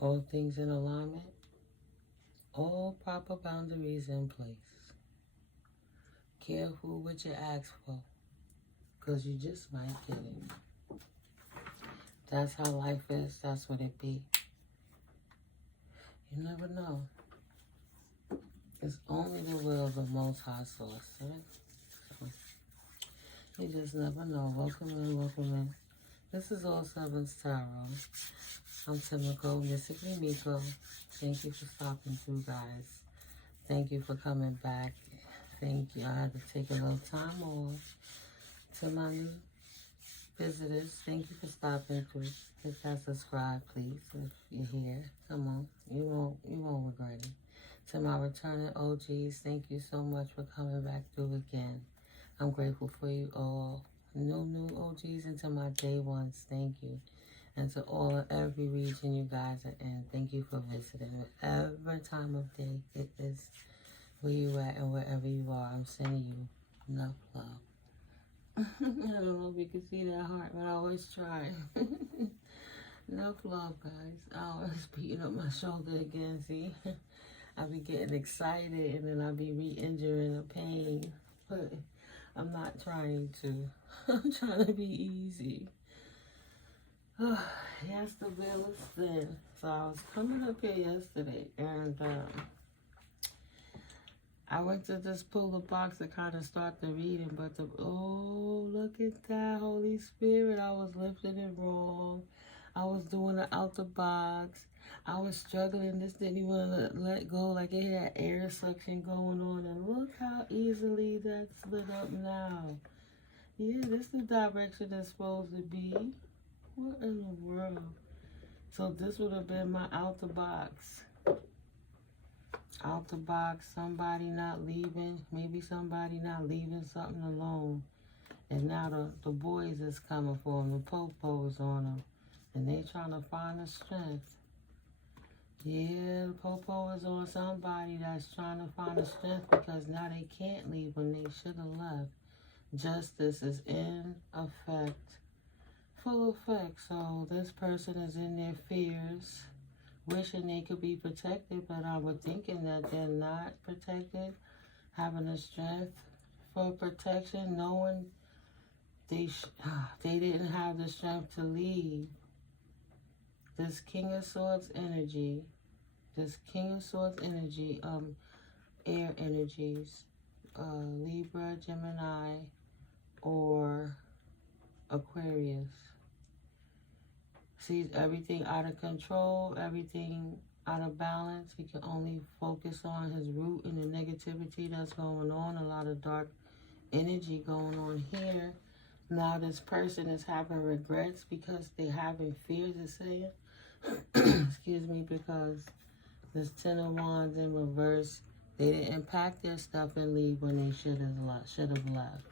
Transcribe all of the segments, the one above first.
All things in alignment. All proper boundaries in place. Careful what you ask for, because you just might get it. That's how life is. That's what it be. You never know. It's only the will of the Most High Source, right? So, you just never know. Welcome in, welcome in. This is All Sevens Tarot. I'm NeuMico, mystically Mico. Thank you for stopping through, guys. Thank you for coming back. Thank you. I had to take a little time off. To my new visitors, thank you for stopping through. Hit that subscribe, please, if you're here. Come on, you won't regret it. To my returning OGs, thank you so much for coming back through again. I'm grateful for you all. New OGs, and to my day ones, thank you. And to all, every region you guys are in, thank you for visiting. Whatever time of day it is, where you at and wherever you are, I'm sending you enough love. I don't know if you can see that heart, but I always try. Enough love, guys. I always beating up my shoulder again, see? I be getting excited and then I be re-injuring the pain. But I'm not trying to. I'm trying to be easy. Yes, the veil is thin. So I was coming up here yesterday and I went to just pull the box to kind of start the reading, but oh, look at that, Holy Spirit. I was lifting it wrong. I was doing it out the box. I was struggling. This didn't even let go, like it had air suction going on. And look how easily that slid up now. Yeah, this is the direction it's supposed to be. What in the world? So this would have been my out the box. Out the box, somebody not leaving, maybe somebody not leaving something alone. And now the boys is coming for them, the PoPo is on them. And they trying to find the strength. Yeah, the PoPo is on somebody that's trying to find the strength because now they can't leave when they should have left. Justice is in effect, full effect. So this person is in their fears, wishing they could be protected, but I was thinking that they're not protected, having the strength for protection, knowing they didn't have the strength to leave. This King of Swords energy, air energies, Libra, Gemini, or Aquarius. Sees everything out of control, everything out of balance. He can only focus on his root and the negativity that's going on. A lot of dark energy going on here. Now this person is having regrets because they're having fears, it's saying. Excuse me, because this Ten of Wands in reverse, they didn't pack their stuff and leave when they should have left.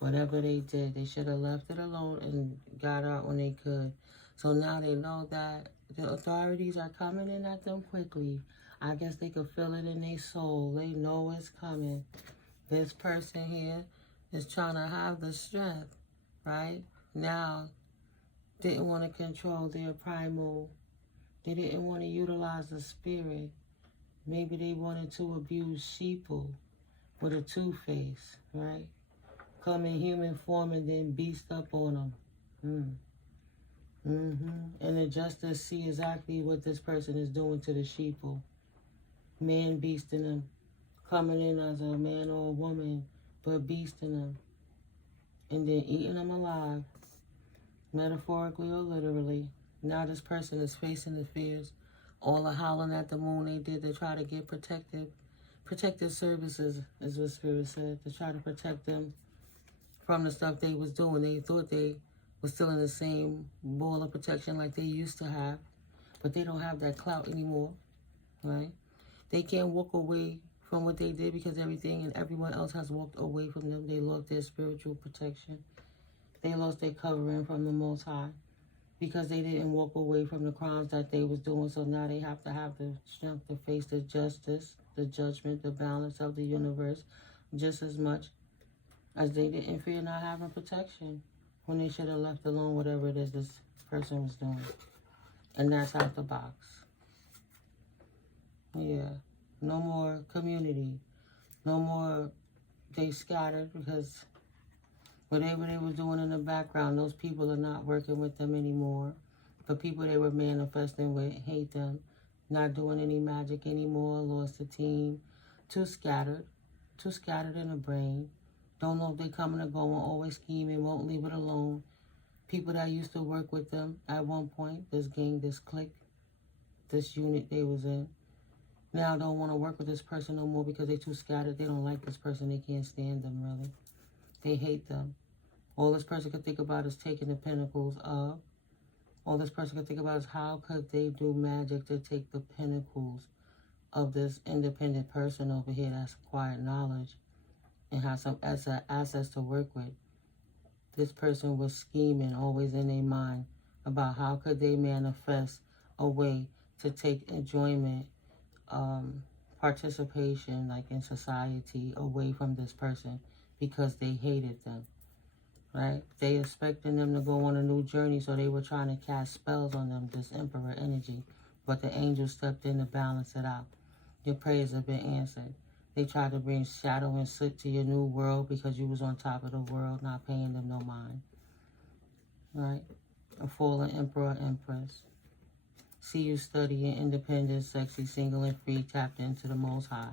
Whatever they did, they should have left it alone and got out when they could. So now they know that the authorities are coming in at them quickly. I guess they could feel it in their soul. They know it's coming. This person here is trying to have the strength, right? Now, didn't want to control their primal. They didn't want to utilize the spirit. Maybe they wanted to abuse sheeple with a two-face, right? Come in human form and then beast up on them. And the justice see exactly what this person is doing to the sheeple. Man beasting them. Coming in as a man or a woman, but beasting them. And then eating them alive. Metaphorically or literally. Now this person is facing the fears. All the howling at the moon they did to try to get protective services, is what Spirit said, to try to protect them from the stuff they was doing. They thought they was still in the same ball of protection like they used to have, but they don't have that clout anymore, right? They can't walk away from what they did because everything and everyone else has walked away from them. They lost their spiritual protection. They lost their covering from the Most High because they didn't walk away from the crimes that they was doing. So now they have to have the strength to face the justice, the judgment, the balance of the universe just as much as they didn't fear not having protection when they should have left alone whatever it is this person was doing. And that's out the box. Yeah. No more community. No more, they scattered because whatever they were doing in the background, those people are not working with them anymore. The people they were manifesting with hate them. Not doing any magic anymore. Lost the team. Too scattered in the brain. Don't know if they coming or going. Always scheming. Won't leave it alone. People that used to work with them at one point, this gang, this clique, this unit they was in, now don't want to work with this person no more because they too scattered. They don't like this person. They can't stand them, really. They hate them. All this person could think about is taking the pinnacles of. All this person could think about is how could they do magic to take the pinnacles of this independent person over here that's acquired knowledge and has some assets to work with. This person was scheming always in their mind about how could they manifest a way to take enjoyment, participation, like in society, away from this person because they hated them, right? They expecting them to go on a new journey, so they were trying to cast spells on them, this emperor energy, but the angel stepped in to balance it out. Your prayers have been answered. They tried to bring shadow and soot to your new world because you was on top of the world, not paying them no mind, right? A fallen emperor, empress. See you studying independent, sexy, single, and free, tapped into the Most High.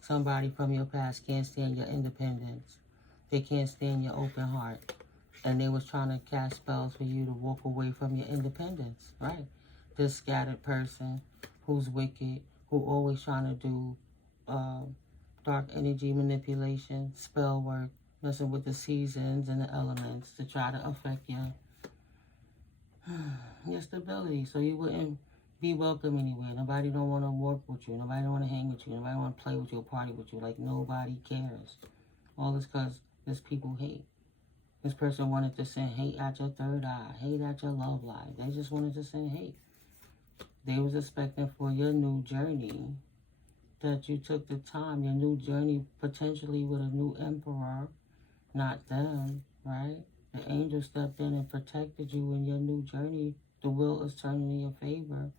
Somebody from your past can't stand your independence. They can't stand your open heart. And they was trying to cast spells for you to walk away from your independence, right? This scattered person who's wicked, who always trying to do dark energy manipulation, spell work, messing with the seasons and the elements to try to affect your stability, so you wouldn't be welcome anywhere. Nobody don't want to work with you. Nobody don't want to hang with you. Nobody want to play with you or party with you. Like, nobody cares. All this because this people hate. This person wanted to send hate at your third eye, hate at your love life. They just wanted to send hate. They was expecting for your new journey that you took the time, your new journey potentially with a new emperor, not them, right? The angel stepped in and protected you in your new journey. The will is turning in your favor.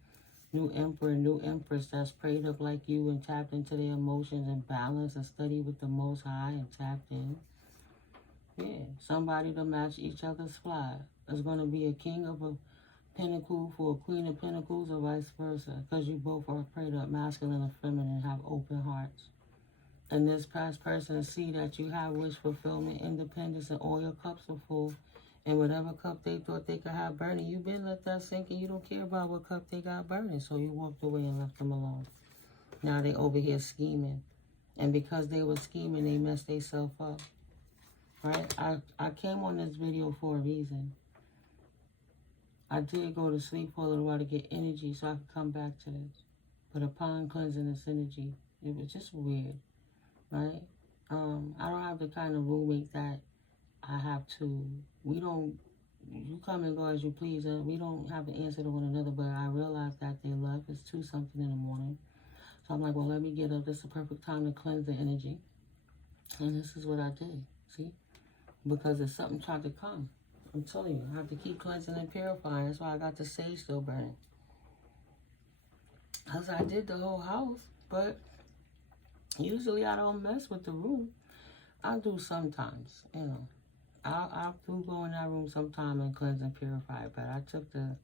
New emperor, new empress that's prayed up like you and tapped into their emotions and balance and studied with the Most High and tapped in. Yeah, somebody to match each other's flag. There's going to be a king of a pentacle for a queen of pentacles or vice versa, because you both are prayed up masculine and feminine, have open hearts. And this past person see that you have wish fulfillment, independence, and all your cups are full. And whatever cup they thought they could have burning, you've been let that sink and you don't care about what cup they got burning. So you walked away and left them alone. Now they over here scheming. And because they were scheming, they messed themselves up. Right? I came on this video for a reason. I did go to sleep for a little while to get energy so I could come back to this. But upon cleansing this energy, it was just weird, right? I don't have the kind of roommate that I have to, you come and go as you please. We don't have to answer to one another, but I realized that they left. It's 2-something in the morning. So I'm like, well, let me get up. This is the perfect time to cleanse the energy. And this is what I did, see? Because if something tried to come, I'm telling you, I have to keep cleansing and purifying. That's why I got the sage still burning. Because I did the whole house, but usually I don't mess with the room. I do sometimes, you know. I do go in that room sometime and cleanse and purify, but I took the,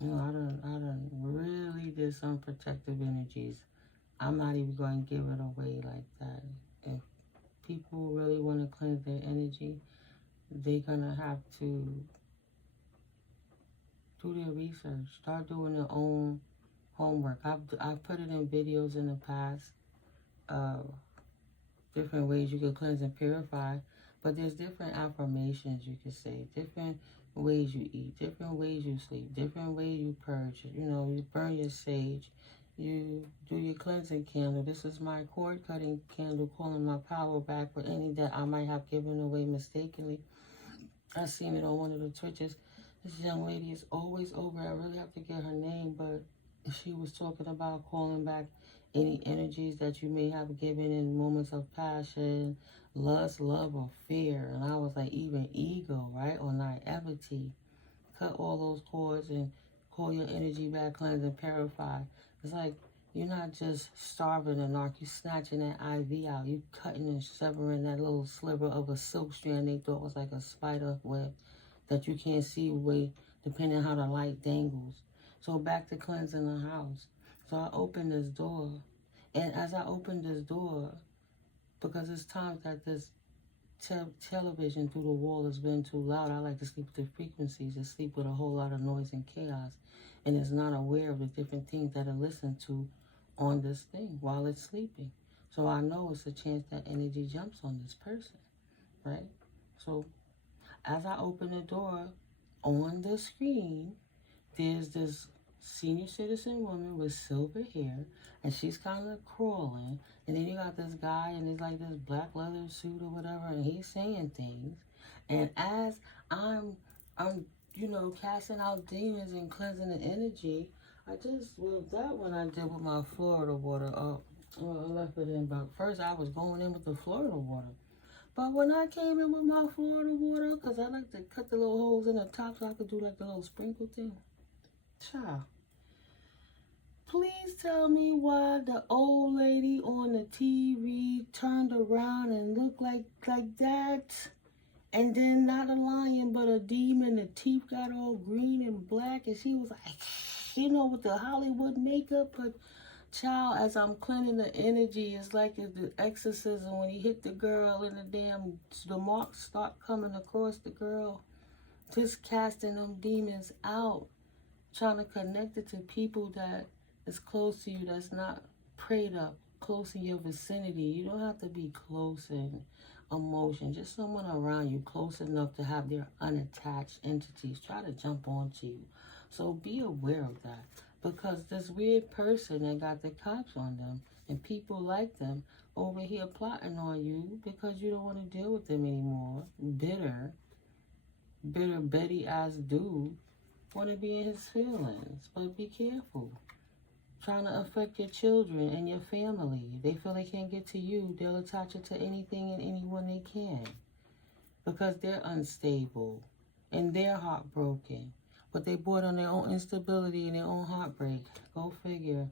you know, I done really did some protective energies. I'm not even going to give it away like that. If people really want to cleanse their energy, they're going to have to do their research. Start doing their own homework. I've put it in videos in the past, different ways you can cleanse and purify, but there's different affirmations you can say, different ways you eat, different ways you sleep, different ways you purge. You know, you burn your sage, you do your cleansing candle. This is my cord cutting candle, calling my power back for any that I might have given away mistakenly. I seen it on one of the Twitches. This young lady is always over. I really have to get her name, but she was talking about calling back any energies that you may have given in moments of passion, lust, love, or fear. And I was like, even ego, right? Or naivety. Cut all those cords and call your energy back, cleanse and purify. It's like, You're not just starving a narc. You're snatching that IV out. You cutting and severing that little sliver of a silk strand they thought was like a spider web that you can't see way depending on how the light dangles. So back to cleansing the house. So I opened this door. And as I opened this door, because it's times that this television through the wall has been too loud, I like to sleep with the frequencies and sleep with a whole lot of noise and chaos. And is not aware of the different things that are listened to on this thing while it's sleeping. So I know it's a chance that energy jumps on this person, right? So as I open the door, on the screen, there's this senior citizen woman with silver hair, and she's kind of crawling. And then you got this guy in his like this black leather suit or whatever, and he's saying things. And as I'm casting out demons and cleansing the energy, that one I did with my Florida water. Oh, well, I left it in, but first I was going in with the Florida water. But when I came in with my Florida water, because I like to cut the little holes in the top so I could do like the little sprinkle thing. Child, please tell me why the old lady on the TV turned around and looked like that. And then not a lion, but a demon. The teeth got all green and black. And she was like, with the Hollywood makeup. But child, as I'm cleansing the energy, it's like the exorcism when he hit the girl and the marks start coming across the girl. Just casting them demons out. Trying to connect it to people that is close to you, that's not prayed up, close in your vicinity. You don't have to be close in emotion. Just someone around you close enough to have their unattached entities try to jump onto you. So be aware of that. Because this weird person that got the cops on them and people like them over here plotting on you because you don't want to deal with them anymore. Bitter Betty ass dude want to be in his feelings. But be careful. Trying to affect your children and your family. They feel they can't get to you, they'll attach it to anything and anyone they can. Because they're unstable and they're heartbroken. But they brought on their own instability and their own heartbreak. Go figure,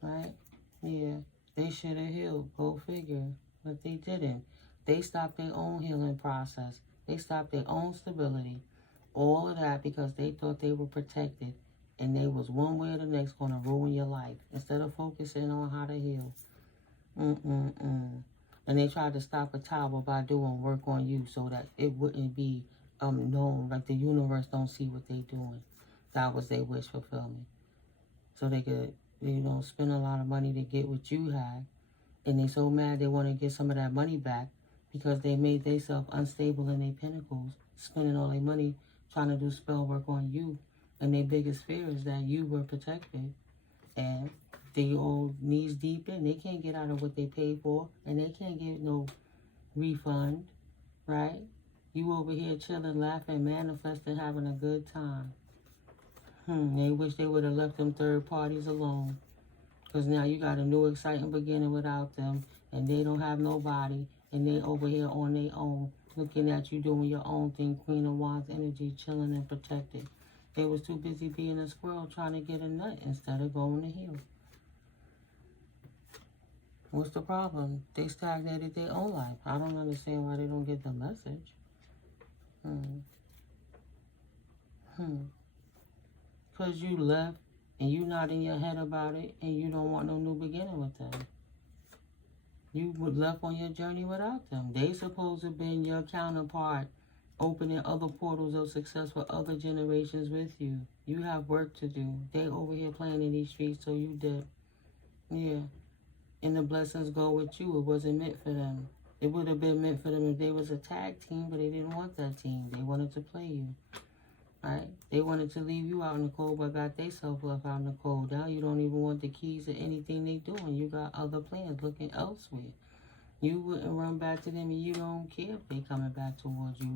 right? Yeah, they should have healed. Go figure. But they didn't. They stopped their own healing process. They stopped their own stability. All of that because they thought they were protected. And they was one way or the next going to ruin your life. Instead of focusing on how to heal. And they tried to stop a tower by doing work on you so that it wouldn't be known. Like the universe don't see what they doing. That was their wish fulfillment. So they could, spend a lot of money to get what you had. And they so mad they want to get some of that money back because they made themselves unstable in their pinnacles, spending all their money trying to do spell work on you. And their biggest fear is that you were protected. And they all knees deep in. They can't get out of what they paid for. And they can't get no refund. Right? You over here chilling, laughing, manifesting, having a good time. They wish they would have left them third parties alone. Because now you got a new exciting beginning without them. And they don't have nobody. And they over here on their own. Looking at you doing your own thing. Queen of Wands energy, chilling and protected. They was too busy being a squirrel trying to get a nut instead of going to heal. What's the problem? They stagnated their own life. I don't understand why they don't get the message. Because you left and you not in your head about it and you don't want no new beginning with them. You left on your journey without them. They supposed to have been your counterpart, opening other portals of success for other generations with you. You have work to do. They over here playing in these streets, so you did. Yeah. And the blessings go with you. It wasn't meant for them. It would have been meant for them if they was a tag team, but they didn't want that team. They wanted to play you. Right? They wanted to leave you out in the cold, but got they self left out in the cold. Now you don't even want the keys to anything they doing. You got other plans looking elsewhere. You wouldn't run back to them, and you don't care if they coming back towards you.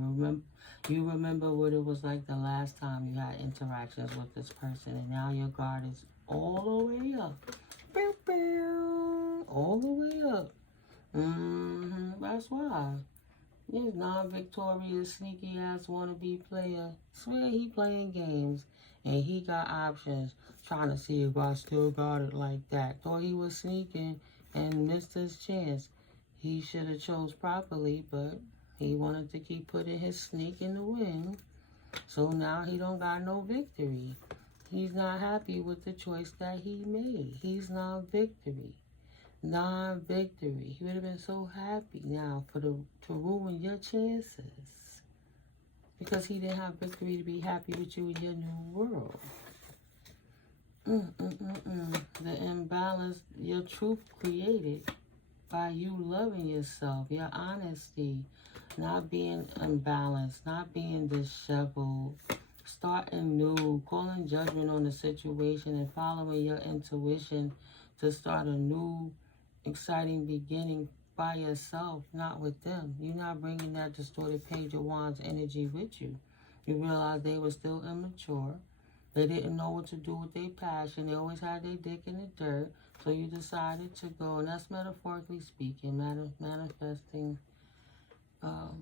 You remember what it was like the last time you had interactions with this person, and now your guard is all the way up. All the way up. That's why. This non-victorious, sneaky-ass wannabe player swear he playing games, And he got options, trying to see if I still got it like that. Thought he was sneaking and missed his chance. He should have chose properly, but he wanted to keep putting his snake in the wind. So now he don't got no victory. He's not happy with the choice that he made. He's non-victory. Non-victory. He would have been so happy now to ruin your chances. Because he didn't have victory to be happy with you in your new world. The imbalance, your truth created by you loving yourself, your honesty, not being imbalanced, not being disheveled, starting new, calling judgment on the situation and following your intuition to start a new, exciting beginning by yourself, not with them. You're not bringing that distorted Page of Wands energy with you. You realize they were still immature. They didn't know what to do with their passion. They always had their dick in the dirt. So you decided to go, and that's metaphorically speaking, manifesting a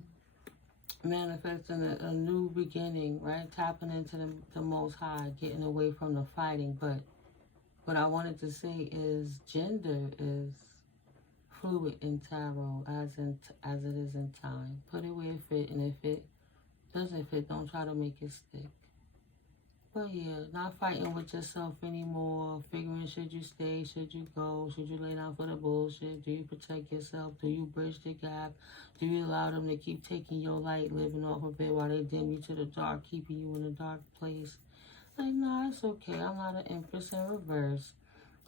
new beginning, right? Tapping into the Most High, getting away from the fighting. But what I wanted to say is gender is fluid in tarot as it is in time. Put it where it fit, and if it doesn't fit, don't try to make it stick. But yeah, not fighting with yourself anymore, figuring should you stay, should you go, should you lay down for the bullshit, do you protect yourself, do you bridge the gap, do you allow them to keep taking your light, living off of it while they dim you to the dark, keeping you in a dark place? Like, nah, it's okay, I'm not an Empress in reverse,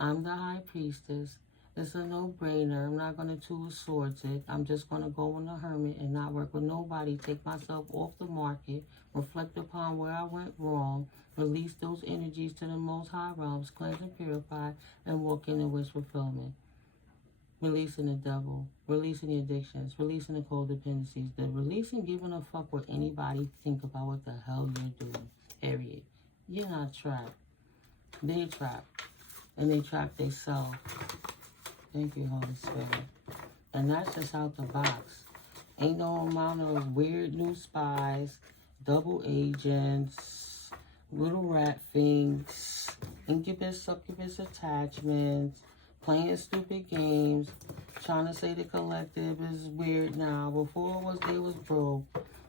I'm the High Priestess. It's a no-brainer. I'm not going to two swords it. I'm just going to go in the hermit and not work with nobody. Take myself off the market. Reflect upon where I went wrong. Release those energies to the Most High realms. Cleanse and purify. And walk in the wish fulfillment. Releasing the devil. Releasing the addictions. Releasing the codependencies. The releasing giving a fuck what anybody think about what the hell you're doing. Period. You're not trapped. They're trapped. And they trap themselves. Thank you, Holy Spirit. And that's just out the box. Ain't no amount of weird new spies, double agents, little rat things, incubus, succubus attachments, playing stupid games, trying to say the collective is weird now. Before it was they was broke,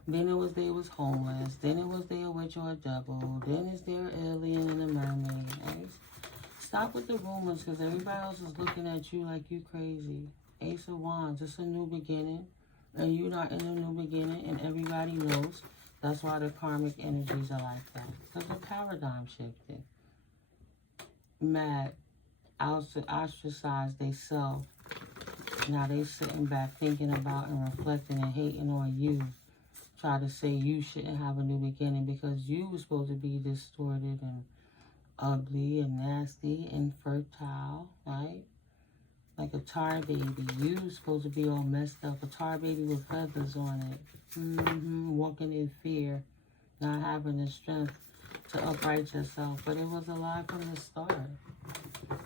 then it was they was homeless, then it was they a witch or a devil, then it's their alien and a mermaid. Right? Stop with the rumors, because everybody else is looking at you like you crazy. Ace of Wands, it's a new beginning, and you're not in a new beginning, and everybody knows. That's why the karmic energies are like that, because the paradigm shifted. Mad, ostracized themselves. Now they sitting back thinking about and reflecting and hating on you. Try to say you shouldn't have a new beginning because you were supposed to be distorted and ugly and nasty and fertile, right? Like a tar baby. You supposed to be all messed up. A tar baby with feathers on it. Walking in fear. Not having the strength to upright yourself. But it was a lie from the start.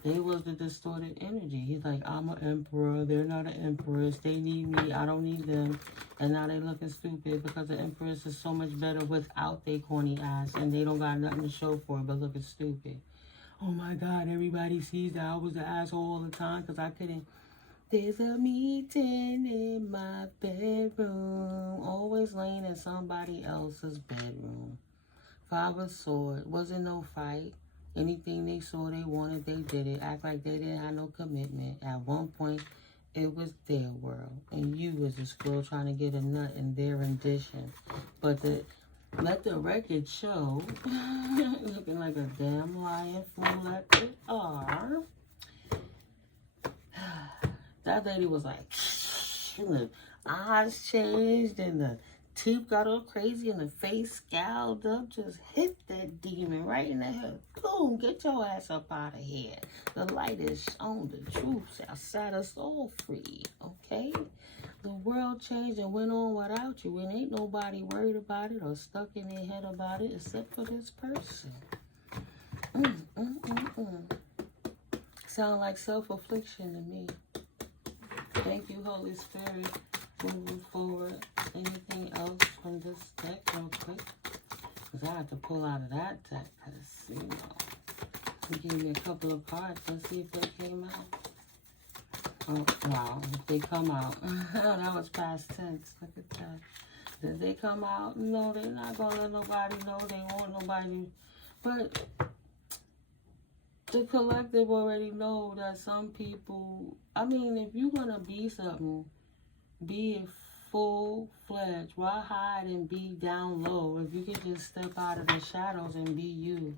They was the distorted energy. He's like, I'm an emperor. They're not an empress. They need me. I don't need them. And now they looking stupid because the empress is so much better without their corny ass. And they don't got nothing to show for it but looking stupid. Oh my God, everybody sees that I was the asshole all the time because I couldn't. There's a meeting in my bedroom. Always laying in somebody else's bedroom. Five of Swords. Wasn't no fight. Anything they saw they wanted, they did it. Act like they didn't have no commitment. At one point, it was their world. And you was a squirrel trying to get a nut in their rendition. But let the record show, looking like a damn lying fool like they are. That lady was like, and the eyes changed and the teeth got all crazy and the face scowled up. Just hit that demon right in the head. Boom, get your ass up out of here. The light is shown. The truth shall set us all free, okay? The world changed and went on without you, and ain't nobody worried about it or stuck in their head about it except for this person. Sound like self-affliction to me. Thank you, Holy Spirit. Moving forward. Anything else from this deck real quick? Because I had to pull out of that deck. Because, you know, he gave me a couple of cards. Let's see if they came out. Oh, wow. If they come out. That was past tense. Look at that. Did they come out? No, they're not going to let nobody know. They won't nobody. But the collective already know that some people, I mean, if you're going to be something, be it full-fledged. Why hide and be down low if you can just step out of the shadows and be you?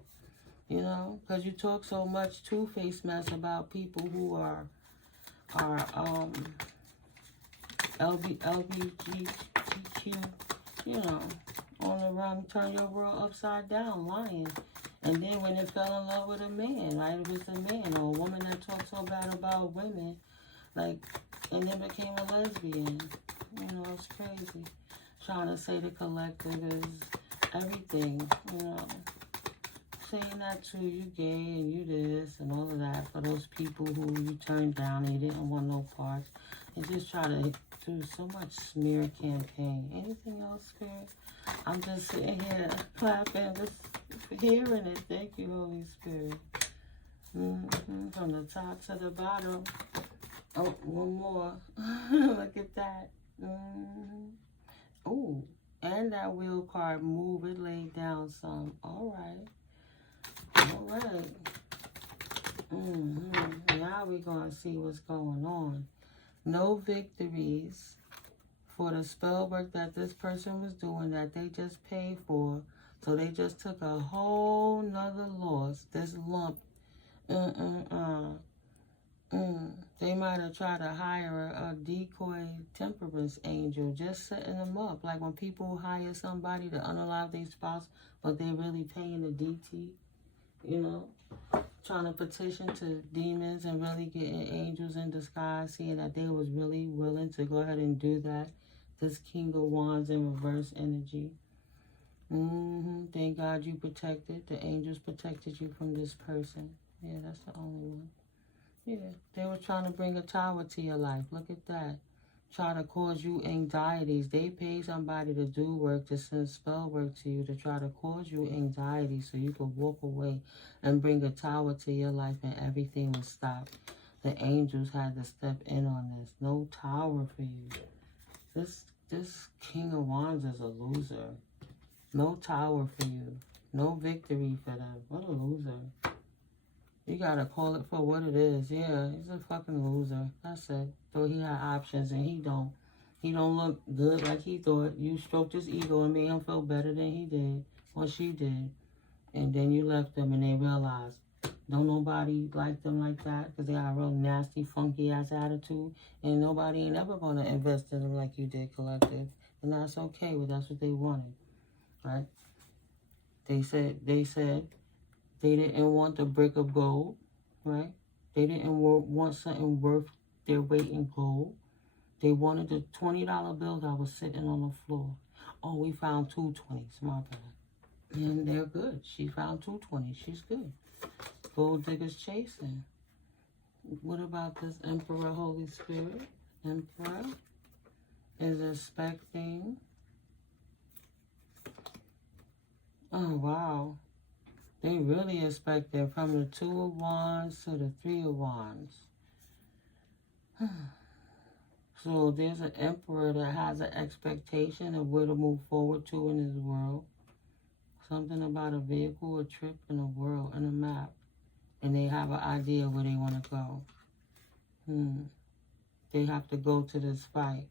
You know? Because you talk so much two-faced mess about people who are LGBTQ, you know, on the run, turn your world upside down, lying. And then when they fell in love with a man, right? It was a man or a woman that talked so bad about women, like, and then became a lesbian. You know, it's crazy. Trying to say the collective is everything, you know. Saying that too, you gay and you this and all of that for those people who you turned down and you didn't want no parts. And just try to do so much smear campaign. Anything else, Spirit? I'm just sitting here clapping, just hearing it. Thank you, Holy Spirit. From the top to the bottom. Oh, one more. Look at that. Oh, and that wheel card, move it, lay down some. All right. All right. Now we're going to see what's going on. No victories for the spell work that this person was doing that they just paid for. So they just took a whole nother loss. This lump. They might have tried to hire a decoy temperance angel, just setting them up. Like when people hire somebody to unalive their spouse, but they're really paying the DT. You know, trying to petition to demons and really getting angels in disguise, seeing that they was really willing to go ahead and do that. This King of Wands in reverse energy. Thank God you protected. The angels protected you from this person. Yeah, that's the only one. Yeah, they were trying to bring a tower to your life. Look at that. Try to cause you anxieties. They pay somebody to do work, to send spell work to you, to try to cause you anxiety so you could walk away and bring a tower to your life and everything will stop. The angels had to step in on this. No tower for you. This King of Wands is a loser. No tower for you. No victory for them. What a loser. You gotta call it for what it is. Yeah, he's a fucking loser. That's it. Though he had options and he don't. He don't look good like he thought. You stroked his ego and made him feel better than he did. Or she did. And then you left them and they realized don't nobody like them like that because they got a real nasty, funky ass attitude. And nobody ain't ever gonna invest in them like you did, collective. And that's okay, but that's what they wanted. Right? They said they didn't want the brick of gold, right? They didn't want something worth their weight in gold. They wanted the $20 bill that was sitting on the floor. Oh, we found 2 20s, my bad. And they're good. She found 2 20s. She's good. Gold diggers chasing. What about this Emperor Holy Spirit? Emperor is expecting. Oh, wow. They really expected from the 2 of Wands to the 3 of Wands. So there's an emperor that has an expectation of where to move forward to in his world. Something about a vehicle, a trip, and a world, and a map. And they have an idea where they want to go. They have to go to this fight.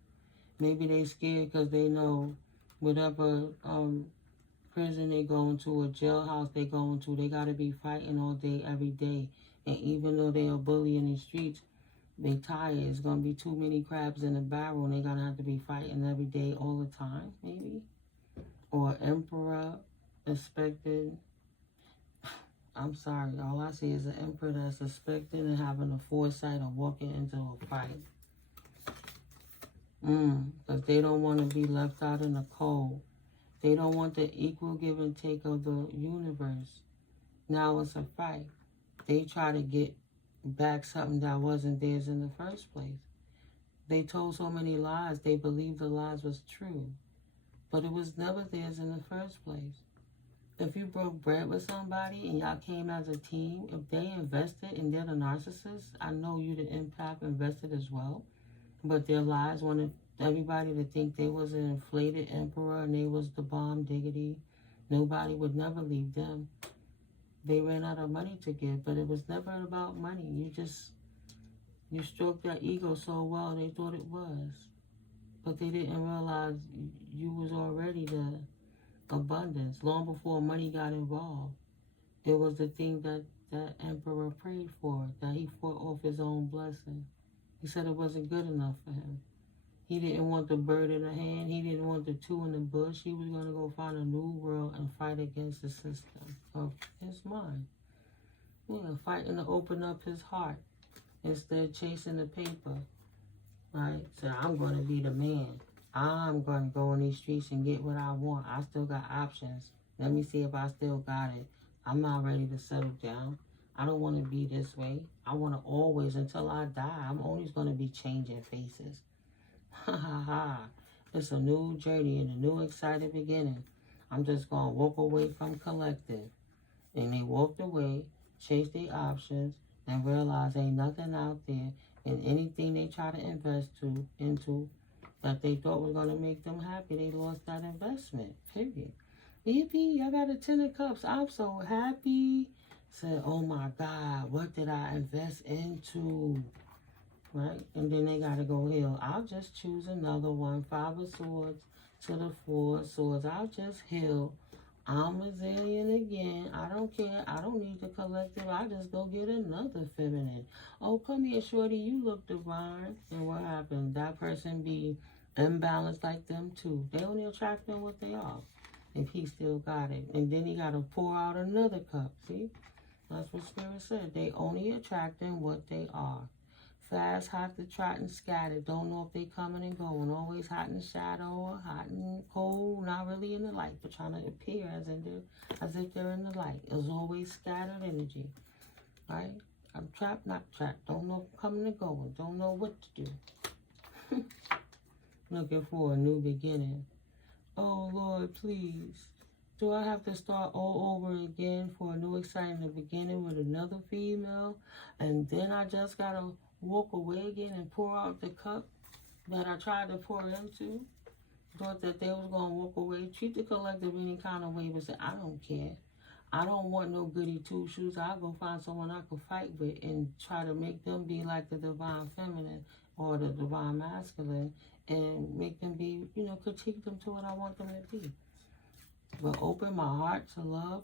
Maybe they scared because they know whatever prison they go into or jailhouse they go into, they got to be fighting all day, every day. And even though they are bully in the streets, they tired. It's going to be too many crabs in the barrel and they're going to have to be fighting every day, all the time, maybe. Or emperor expected. I'm sorry, all I see is an emperor that's expected and having the foresight of walking into a fight. Because they don't want to be left out in the cold. They don't want the equal give and take of the universe. Now it's a fight. They try to get back something that wasn't theirs in the first place. They told so many lies, they believed the lies was true. But it was never theirs in the first place. If you broke bread with somebody and y'all came as a team, if they invested and they're the narcissist, I know you, the empath, invested as well. But their lies wanted everybody to think they was an inflated emperor and they was the bomb diggity. Nobody would never leave them. They ran out of money to give, but it was never about money. You stroked their ego so well they thought it was. But they didn't realize you was already the abundance long before money got involved. It was the thing that that emperor prayed for, that he fought off his own blessing. He said it wasn't good enough for him. He didn't want the bird in the hand. He didn't want the two in the bush. He was going to go find a new world and fight against the system of his mind. Yeah, fighting to open up his heart instead of chasing the paper, right? So I'm going to be the man. I'm going to go in these streets and get what I want. I still got options. Let me see if I still got it. I'm not ready to settle down. I don't want to be this way. I want to always, until I die, I'm always going to be changing faces. Ha ha ha. It's a new journey and a new exciting beginning. I'm just going to walk away from collective. And they walked away, chased their options, and realized ain't nothing out there. And anything they try to invest into that they thought was going to make them happy, they lost that investment, period. Yippee, I got a 10 of cups. I'm so happy. Said, oh my God, what did I invest into? Right? And then they got to go heal. I'll just choose another one. 5 of swords to the 4 of swords. I'll just heal. I'm resilient again. I don't care. I don't need the collective. I just go get another feminine. Oh, come here, shorty. You look divine. And what happened? That person be imbalanced like them too. They only attract them what they are. If he still got it. And then he got to pour out another cup. See? That's what Spirit said. They only attracting what they are. Fast, hot to trot and scattered. Don't know if they coming and going. Always hot in the shadow or hot and cold. Not really in the light, but trying to appear as if they're in the light. It's always scattered energy. Right? I'm trapped, not trapped. Don't know if I'm coming and going. Don't know what to do. Looking for a new beginning. Oh, Lord, please. Do I have to start all over again for a new exciting beginning with another female? And then I just got to walk away again and pour out the cup that I tried to pour into? Thought that they was going to walk away. Treat the collective any kind of way, but say, I don't care. I don't want no goody two-shoes. I'll go find someone I can fight with and try to make them be like the divine feminine or the divine masculine and make them be, critique them to what I want them to be. But open my heart to love.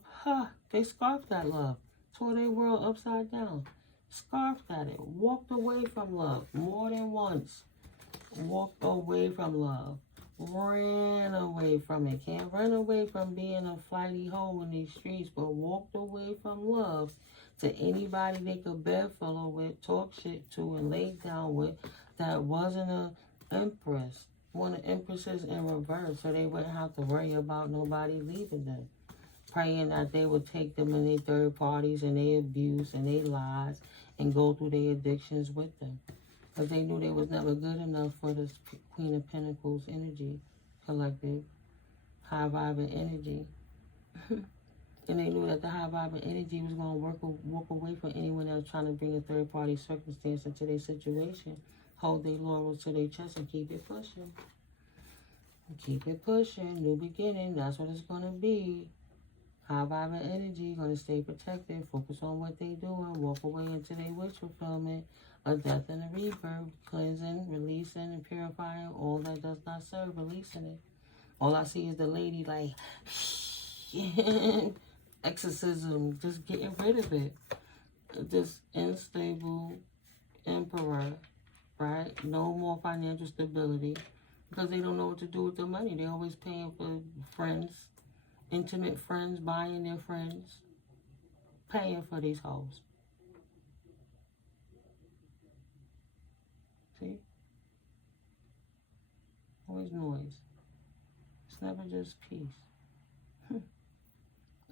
They scarfed that love. Tore their world upside down. Scarfed at it. Walked away from love more than once. Walked away from love. Ran away from it. Can't run away from being a flighty hoe in these streets, but walked away from love to anybody they could bedfellow with, talk shit to, and lay down with that wasn't a empress. One of the empresses in reverse, so they wouldn't have to worry about nobody leaving them. Praying that they would take them in their third parties and their abuse and their lies and go through their addictions with them. Because they knew they was never good enough for this Queen of Pentacles energy collective, high vibing energy. And they knew that the high vibing energy was going to walk away from anyone that was trying to bring a third party circumstance into their situation. Hold their laurels to their chest and keep it pushing. Keep it pushing. New beginning. That's what it's going to be. High vibing energy. Going to stay protected. Focus on what they doing. Walk away into their wish fulfillment. A death and a rebirth. Cleansing, releasing, and purifying. All that does not serve. Releasing it. All I see is the lady like... exorcism. Just getting rid of it. This unstable emperor. Right? No more financial stability because they don't know what to do with their money. They're always paying for friends, intimate friends, buying their friends, paying for these hoes. See? Always noise. It's never just peace.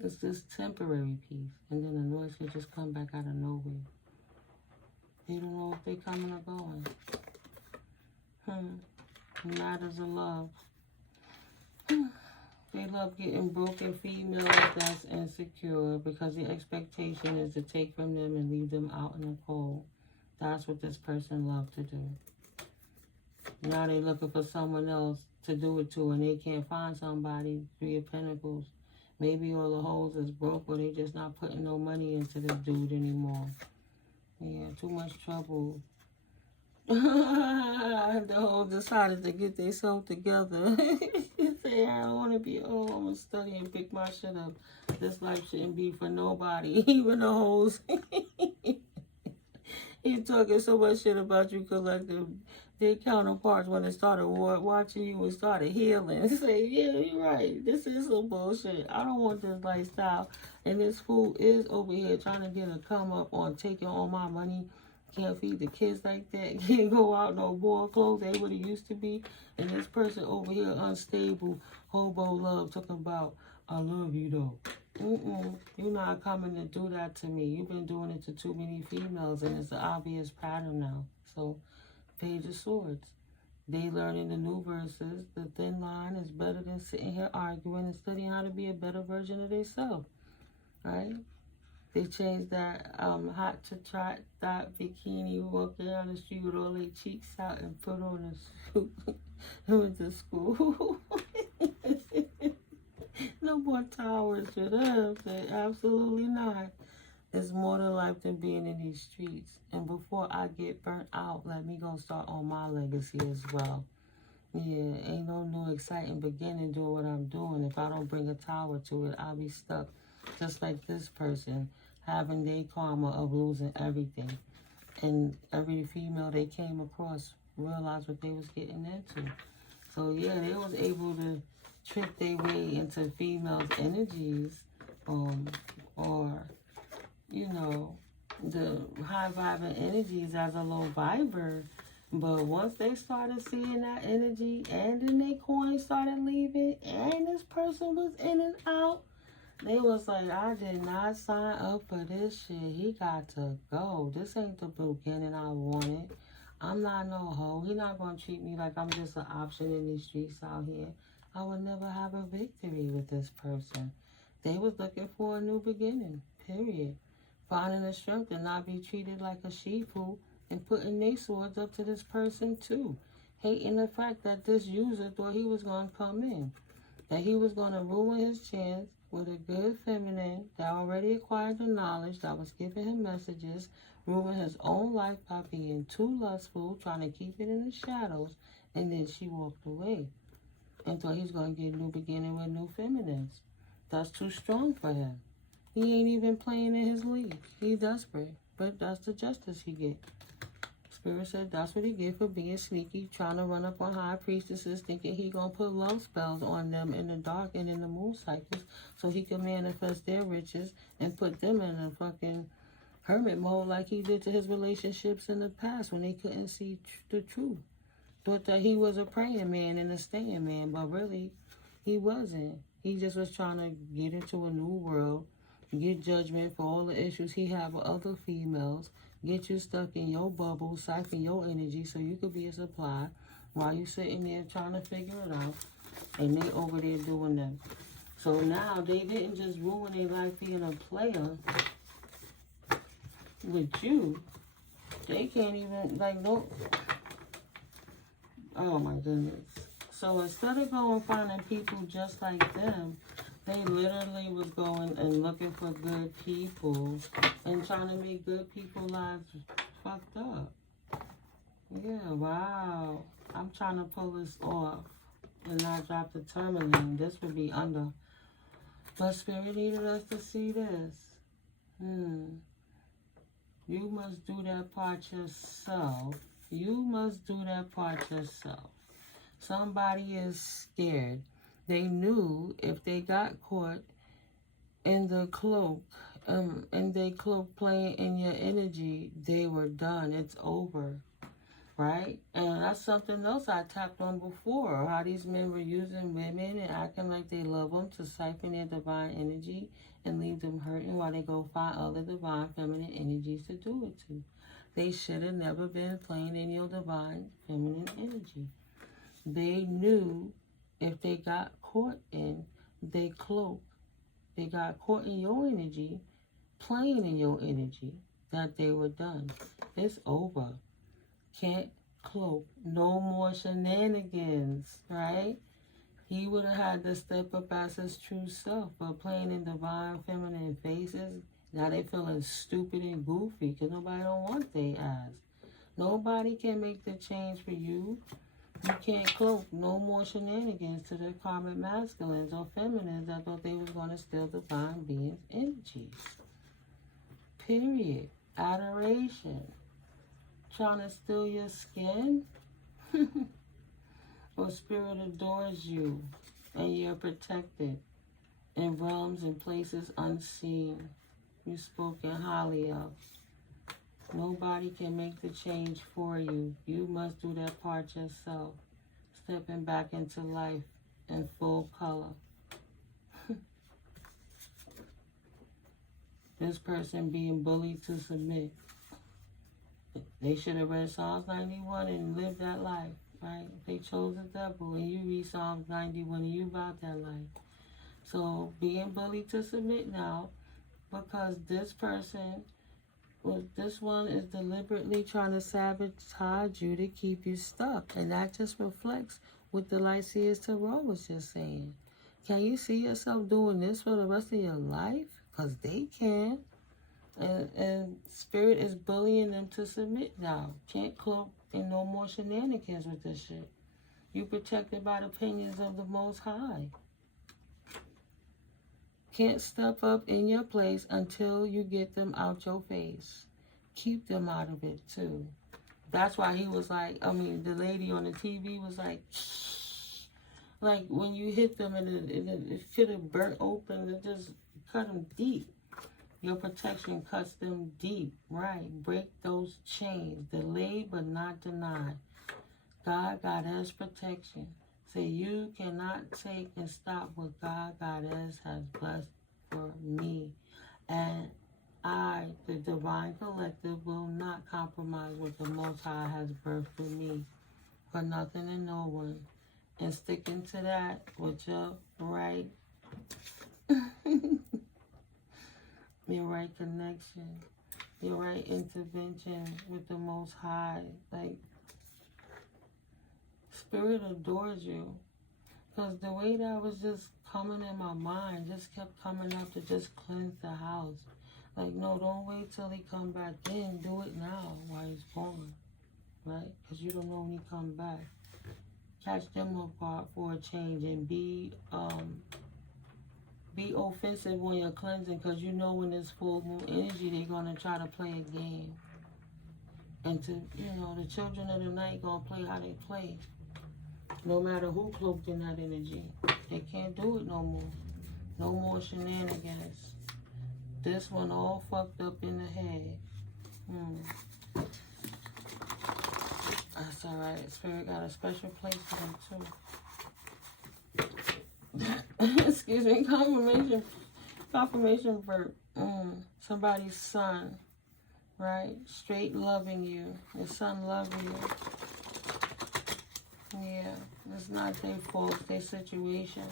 It's just temporary peace. And then the noise can just come back out of nowhere. They don't know if they coming or going. Matters of love. They love getting broken females that's insecure because the expectation is to take from them and leave them out in the cold. That's what this person loves to do. Now they looking for someone else to do it to, and they can't find somebody. Three of Pentacles. Maybe all the hoes is broke, or they just not putting no money into this dude anymore. Yeah, too much trouble. The hoes decided to get themselves together. Say, I don't want to be old. I'm going to study and pick my shit up. This life shouldn't be for nobody, even the hoes. He talking so much shit about you, collective. Their counterparts, when they started watching you and started healing, say, yeah, you're right. This is some bullshit. I don't want this lifestyle. And this fool is over here trying to get a come up on taking all my money. Can't feed the kids like that. Can't go out no more clothes. They what it used to be. And this person over here, unstable, hobo love, talking about, I love you though. You're not coming to do that to me. You've been doing it to too many females, and it's an obvious pattern now. So, Page of Swords. They learning the new verses. The thin line is better than sitting here arguing and studying how to be a better version of themselves. Right? They changed that hot to trot that bikini, walking down the street with all their cheeks out and put on a suit and went to school. No more towers for them. Absolutely not. It's more to life than being in these streets. And before I get burnt out, let me go start on my legacy as well. Yeah, ain't no new exciting beginning doing what I'm doing. If I don't bring a tower to it, I'll be stuck. Just like this person, having their karma of losing everything. And every female they came across realized what they was getting into. So yeah, they was able to trick their way into females' energies, or, you know, the high-vibing energies as a low viber. But once they started seeing that energy, and then their coins started leaving, and this person was in and out, they was like, I did not sign up for this shit. He got to go. This ain't the beginning I wanted. I'm not no hoe. He not going to treat me like I'm just an option in these streets out here. I would never have a victory with this person. They was looking for a new beginning, period. Finding the strength to not be treated like a she-fool and putting their swords up to this person too. Hating the fact that this user thought he was going to come in. That he was going to ruin his chance with a good feminine that already acquired the knowledge, that was giving him messages, ruin his own life by being too lustful, trying to keep it in the shadows, and then she walked away and thought he was going to get a new beginning with new feminines. That's too strong for him. He ain't even playing in his league. He's desperate, but that's the justice he get. Spirit said that's what he get for being sneaky, trying to run up on high priestesses, thinking he gonna put love spells on them in the dark and in the moon cycles so he can manifest their riches and put them in a fucking hermit mode like he did to his relationships in the past when they couldn't see the truth. Thought that he was a praying man and a staying man, but really he wasn't. He just was trying to get into a new world, get judgment for all the issues he had with other females, get you stuck in your bubble, siphon your energy so you could be a supply while you sitting there trying to figure it out, and they over there doing that. So now they didn't just ruin their life being a player with you. They can't even, like, no. Oh my goodness. So instead of going finding people just like them, they literally was going and looking for good people and trying to make good people's lives fucked up. Yeah, wow. I'm trying to pull this off and not drop the tourmaline. This would be under. But Spirit needed us to see this. You must do that part yourself. You must do that part yourself. Somebody is scared. They knew if they got caught in the cloak, and they cloak playing in your energy, they were done. It's over, right? And that's something else I tapped on before, how these men were using women and acting like they love them to siphon their divine energy and leave them hurting while they go find other divine feminine energies to do it to. They should have never been playing in your divine feminine energy. They knew if they got caught in they cloak. They got caught in your energy, playing in your energy, that they were done. It's over. Can't cloak. No more shenanigans, right? He would have had to step up as his true self, but playing in divine feminine faces, now they feeling stupid and goofy because nobody don't want they ass. Nobody can make the change for you. You can't cloak. No more shenanigans to the karmic masculines or feminines that thought they was going to steal divine beings' energies. Period. Adoration. Trying to steal your skin? Or spirit adores you and you're protected in realms and places unseen. You're spoken highly of. Nobody can make the change for you. You must do that part yourself. Stepping back into life in full color. This person being bullied to submit. They should have read Psalms 91 and lived that life, right? They chose the devil and you read Psalms 91 and you about that life. So being bullied to submit now because this person, this one is deliberately trying to sabotage you to keep you stuck. And that just reflects what the Lyceus Tarot was just saying. Can you see yourself doing this for the rest of your life? Because they can. And Spirit is bullying them to submit now. Can't cloak in no more shenanigans with this shit. You protected by the opinions of the Most High. Can't step up in your place until you get them out your face. Keep them out of it too. That's why he was like, I mean, the lady on the TV was like, shh. Like when you hit them and it could have burnt open, it just cut them deep. Your protection cuts them deep, right? Break those chains. Delayed but not denied. God Goddess protection. Say you cannot take and stop what God Goddess has blessed for me. And I, the Divine Collective, will not compromise what the Most High has birthed for me. For nothing and no one. And sticking to that with your right your right connection, your right intervention with the Most High. Like, Spirit adores you. Because the way that was just coming in my mind just kept coming up to just cleanse the house. Like, no, don't wait till he come back in. Do it now while he's gone. Right? Because you don't know when he come back. Catch them off guard for a change and be offensive when you're cleansing, because you know when there's full moon energy, they're going to try to play a game. And to, you know, the children of the night going to play how they play. No matter who cloaked in that energy. They can't do it no more. No more shenanigans. This one all fucked up in the head. That's alright. Spirit got a special place for them too. Excuse me, confirmation for somebody's son, right? Straight loving you. Your son loving you. Yeah, it's not their fault, their situation.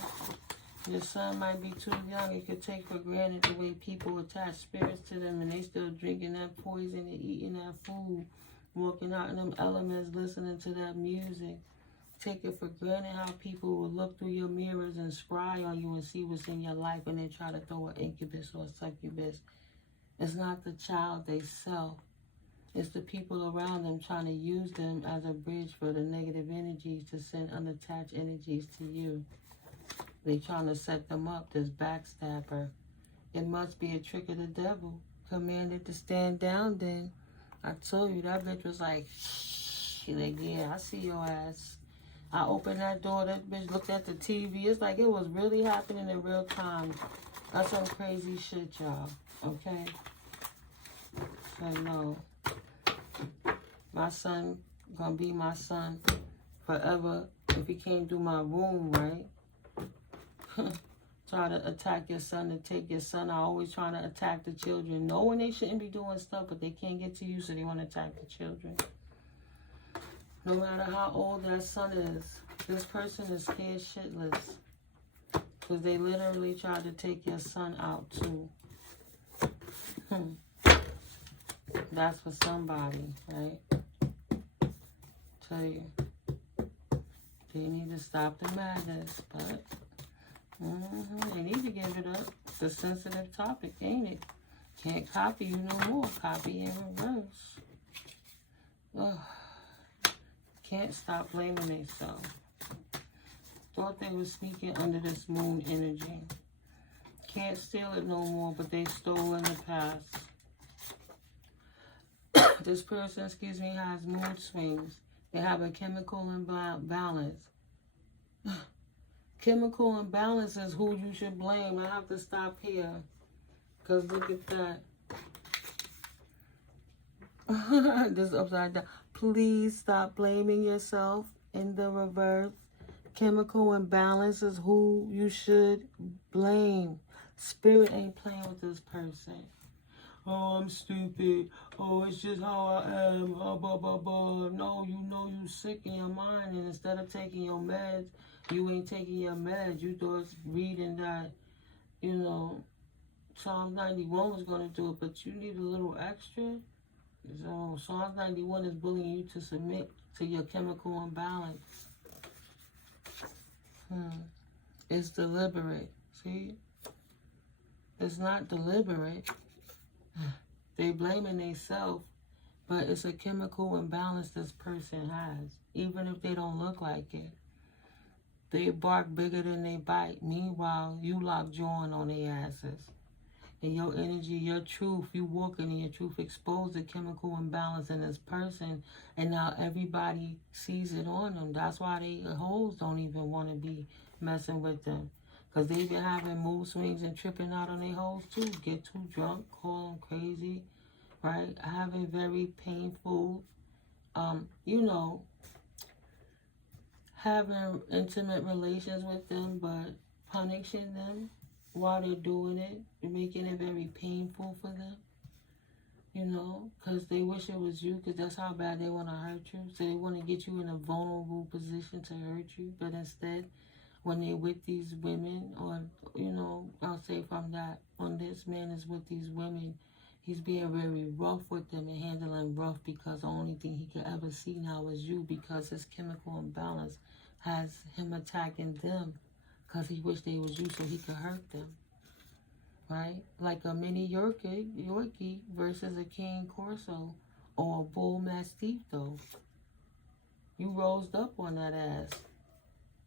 Your son might be too young. He could take for granted the way people attach spirits to them and they still drinking that poison and eating that food, walking out in them elements, listening to that music. Take it for granted how people will look through your mirrors and scry on you and see what's in your life and then try to throw an incubus or a succubus. It's not the child they sell. It's the people around them trying to use them as a bridge for the negative energies to send unattached energies to you. They trying to set them up, this backstabber. It must be a trick of the devil. Commanded to stand down then. I told you, that bitch was like, shh. Like, yeah, I see your ass. I opened that door, that bitch looked at the TV. It's like it was really happening in real time. That's some crazy shit, y'all. Okay? So, no. My son gonna be my son forever if he can't do my room right. Try to attack your son, to take your son. I always trying to attack the children, knowing they shouldn't be doing stuff, but they can't get to you, so they want to attack the children. No matter how old that son is, this person is scared shitless. Because they literally tried to take your son out too. That's for somebody, right? Tell you. They need to stop the madness, but they need to give it up. It's a sensitive topic, ain't it? Can't copy you no more. Copy in reverse. Ugh. Can't stop blaming themselves. Thought they were speaking under this moon energy. Can't steal it no more, but they stole in the past. This person, excuse me, has mood swings. They have a chemical imbalance. Chemical imbalance is who you should blame. I have to stop here. Because look at that. This is upside down. Please stop blaming yourself in the reverse. Chemical imbalance is who you should blame. Spirit ain't playing with this person. Oh, I'm stupid. Oh, it's just how I am. Oh, blah, blah, blah. No, you know you sick in your mind. And instead of taking your meds, you ain't taking your meds. You thought reading that, you know, Psalm 91 was going to do it, but you need a little extra. So Psalm 91 is bullying you to submit to your chemical imbalance. It's deliberate. See? It's not deliberate. They blaming themselves, but it's a chemical imbalance this person has, even if they don't look like it. They bark bigger than they bite. Meanwhile, you lock jaw on their asses. And your energy, your truth, you walking in your truth, expose the chemical imbalance in this person, and now everybody sees it on them. That's why they hoes don't even want to be messing with them. Because they've been having mood swings and tripping out on their hoes too. Get too drunk, call them crazy, right? Having very painful, you know, having intimate relations with them, but punishing them while they're doing it, making it very painful for them, you know, because they wish it was you, because that's how bad they want to hurt you. So they want to get you in a vulnerable position to hurt you, but instead, when they're with these women, or, you know, I'll say from that, when this man is with these women, he's being very rough with them and handling rough, because the only thing he could ever see now is you, because his chemical imbalance has him attacking them, because he wished they was you so he could hurt them, right? Like a mini Yorkie versus a King Corso or a Bull Mastiff, though. You rose up on that ass.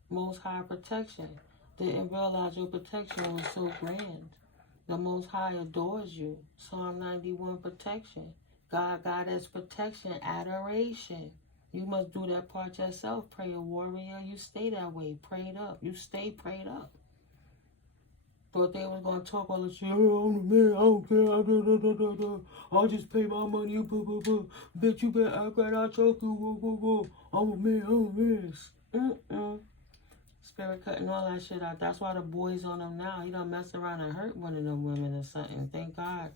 Most High protection. Didn't realize your protection was so grand. The Most High adores you. Psalm 91 protection. God as protection, adoration. You must do that part yourself, prayer warrior. You stay that way, prayed up. You stay prayed up. Thought they was going to talk all this shit. Oh, I'm the man, I don't care. I'll just pay my money. Bitch, you better act right, I'll choke you. I'm a man, Spirit cutting all that shit out. That's why the boy's on him now. He done mess around and hurt one of them women or something. Thank God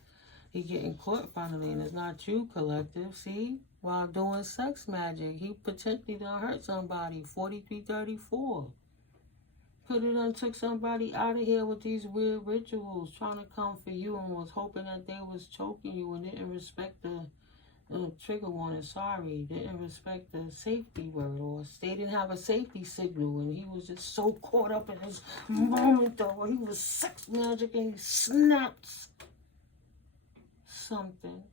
he getting caught finally, and it's not you, collective. See? While doing sex magic, he potentially done hurt somebody. 4334. Could have done took somebody out of here with these weird rituals, trying to come for you, and was hoping that they was choking you and didn't respect the trigger warning. Sorry, didn't respect the safety word, or they didn't have a safety signal, and he was just so caught up in his moment though, where he was sex magic and he snaps something.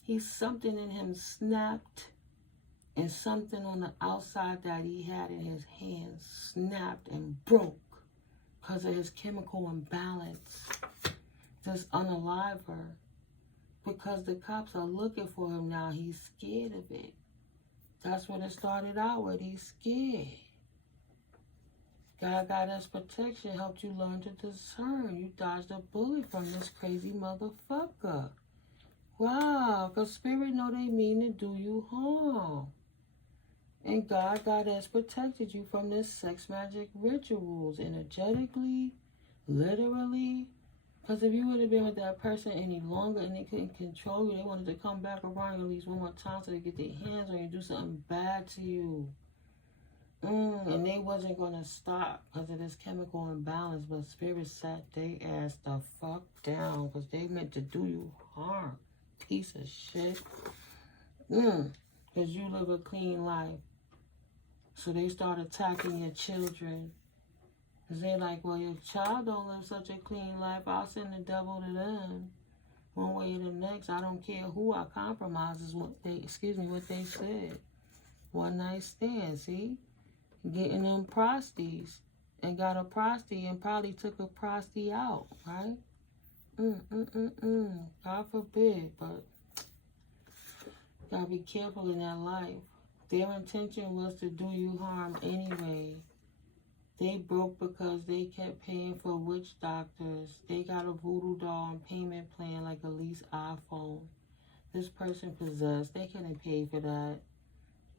He's something in him snapped, and something on the outside that he had in his hands snapped and broke because of his chemical imbalance. Just unalive her. Because the cops are looking for him now. He's scared of it. That's what it started out with. He's scared. God as protection helped you learn to discern. You dodged a bullet from this crazy motherfucker. Wow, because spirit know they mean to do you harm. And God has protected you from this sex magic rituals, energetically, literally. Because if you would have been with that person any longer and they couldn't control you, they wanted to come back around you at least one more time so they get their hands on you and do something bad to you. And they wasn't going to stop because of this chemical imbalance, but Spirit sat they ass the fuck down because they meant to do you harm. Piece of shit. Because you live a clean life. So they start attacking your children. Because they're like, well, your child don't live such a clean life. I'll send the devil to them. One way or the next. I don't care who I compromise is what they, what they said. One night stand, see? Getting them prosties. And got a prosty and probably took a prosty out, right? God forbid, but gotta be careful in that life. Their intention was to do you harm anyway. They broke because they kept paying for witch doctors. They got a voodoo doll and payment plan like a leased iPhone. This person possessed. They couldn't pay for that.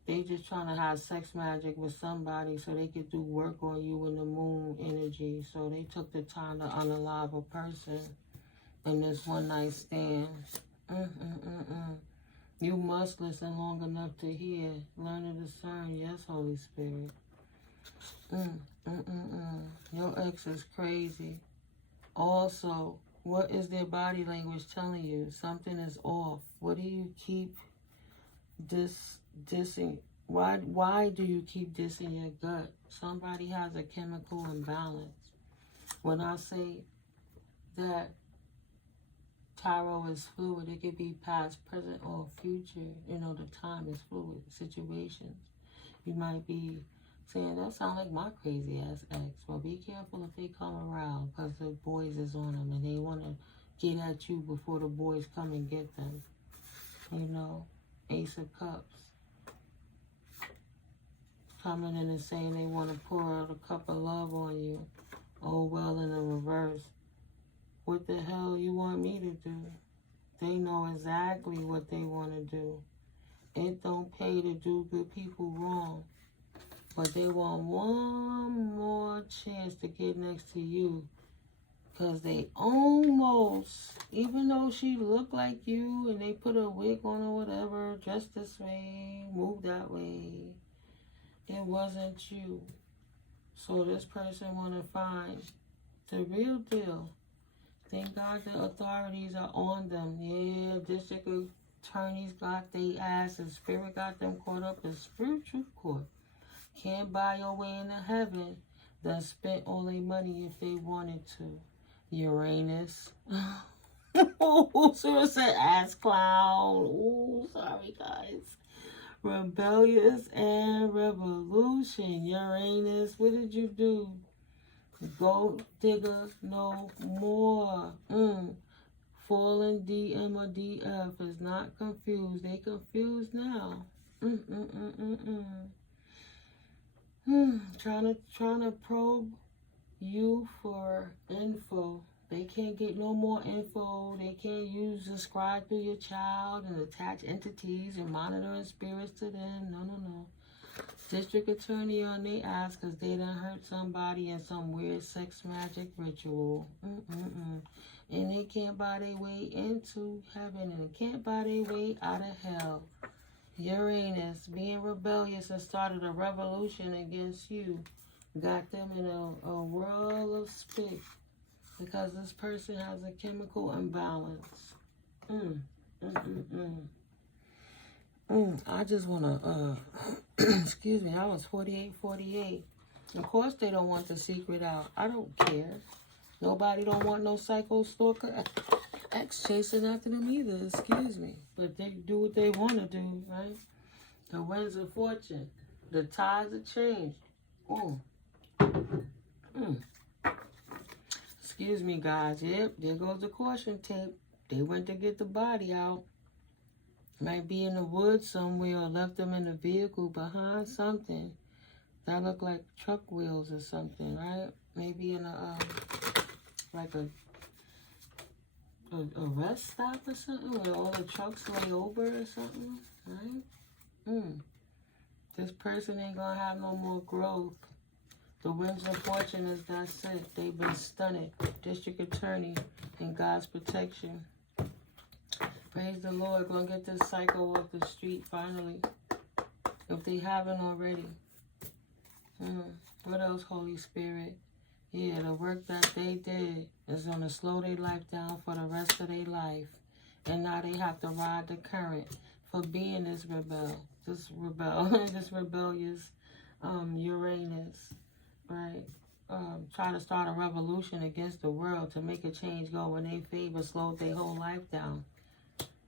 They just trying to have sex magic with somebody so they could do work on you in the moon energy. So they took the time to unalive a person in this one night stand. You must listen long enough to hear. Learn to discern. Yes, Holy Spirit. Your ex is crazy. Also, what is their body language telling you? Something is off. What do you keep dissing? Why do you keep dissing your gut? Somebody has a chemical imbalance. When I say that tarot is fluid, it could be past, present, or future. You know, the time is fluid. Situations. You might be saying, that sounds like my crazy ass ex. Well, be careful if they come around because the boys is on them and they want to get at you before the boys come and get them. You know, Ace of Cups. Coming in and saying they want to pour out a cup of love on you. Oh, well, in the reverse. What the hell you want me to do? They know exactly what they want to do. It don't pay to do good people wrong. But they want one more chance to get next to you. Because they almost, even though she looked like you and they put a wig on or whatever, dressed this way, moved that way, it wasn't you. So this person want to find the real deal. Thank God the authorities are on them. Yeah, district attorneys got their ass and Spirit got them caught up in spiritual court. Can't buy your way into heaven. Then spent all their money if they wanted to. Uranus. Oh, Sarah said ass clown. Oh, sorry guys. Rebellious and revolution. Uranus, what did you do? Gold digger no more. Fallen DM or DF is not confused. They confused now. Trying to probe you for info. They can't get no more info. They can't use the scribe through your child and attach entities and monitoring spirits to them. No. District attorney on their ass because they done hurt somebody in some weird sex magic ritual. And they can't buy their way into heaven and they can't buy their way out of hell. Uranus being rebellious and started a revolution against you. Got them in a world of spit because this person has a chemical imbalance. I just want to, excuse me, I was 48. Of course they don't want the secret out. I don't care. Nobody don't want no psycho stalker ex chasing after them either, excuse me. But they do what they want to do, right? The winds of fortune. The tides have changed. Excuse me, guys. Yep, there goes the caution tape. They went to get the body out. Might be in the woods somewhere or left them in the vehicle behind something. That look like truck wheels or something, right? Maybe in a, like a rest stop or something where all the trucks lay over or something, right? This person ain't gonna have no more growth. The winds of fortune is that's it. They've been stunted. District attorney in God's protection. Praise the Lord. Gonna get this psycho off the street finally. If they haven't already. What else, Holy Spirit? Yeah, the work that they did is going to slow their life down for the rest of their life. And now they have to ride the current for being this this rebellious Uranus, right? Try to start a revolution against the world to make a change go in their favor, slowed their whole life down.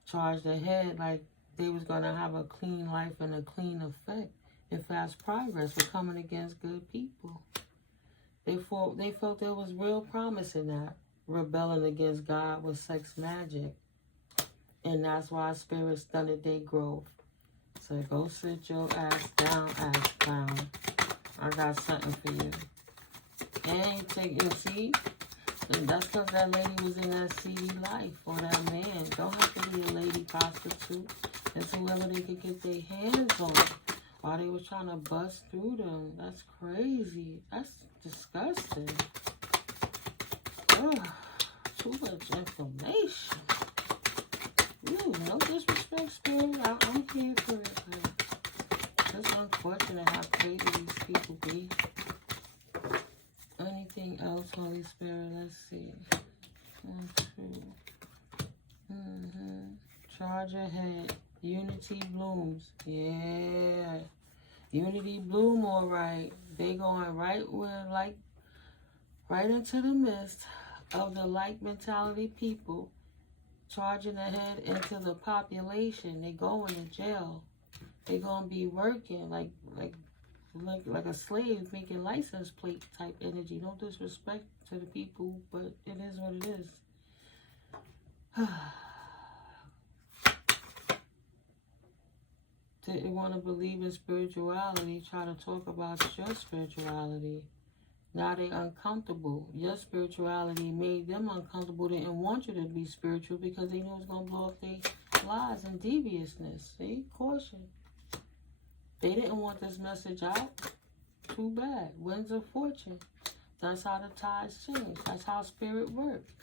Charged ahead like they was going to have a clean life and a clean effect and fast progress for coming against good people. They felt there was real promise in that. Rebelling against God with sex magic. And that's why spirits stunted their growth. So go sit your ass down, ass clown. I got something for you. And take your seat. That's because that lady was in that seedy life, or that man. Don't have to be a lady prostitute. It's whoever they could get their hands on while they was trying to bust through them. That's crazy. That's disgusting. Ugh, too much information. Ooh, no disrespect, Spirit. I'm here for it. It's unfortunate how crazy these people be. Anything else, Holy Spirit? Let's see. 1, 2. Charge ahead. Unity blooms. Yeah. Unity bloom, all right. They going right into the midst of the like mentality people, charging ahead into the population. They going to jail. They gonna be working like a slave, making license plate type energy. No disrespect to the people, but it is what it is. Didn't want to believe in spirituality, try to talk about your spirituality. Now they uncomfortable. Your spirituality made them uncomfortable. They didn't want you to be spiritual because they knew it was going to blow up their lies and deviousness. See? Caution. They didn't want this message out. Too bad. Winds of fortune. That's how the tides change. That's how spirit works.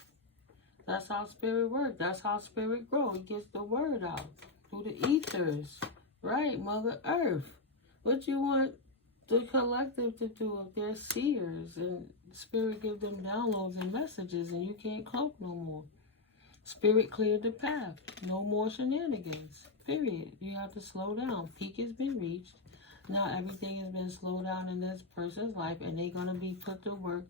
That's how spirit works. That's how spirit grows. It gets the word out through the ethers. Right, Mother Earth. What you want the collective to do if they're seers and spirit give them downloads and messages and you can't cloak no more. Spirit cleared the path. No more shenanigans. Period. You have to slow down. Peak has been reached. Now everything has been slowed down in this person's life and they're going to be put to work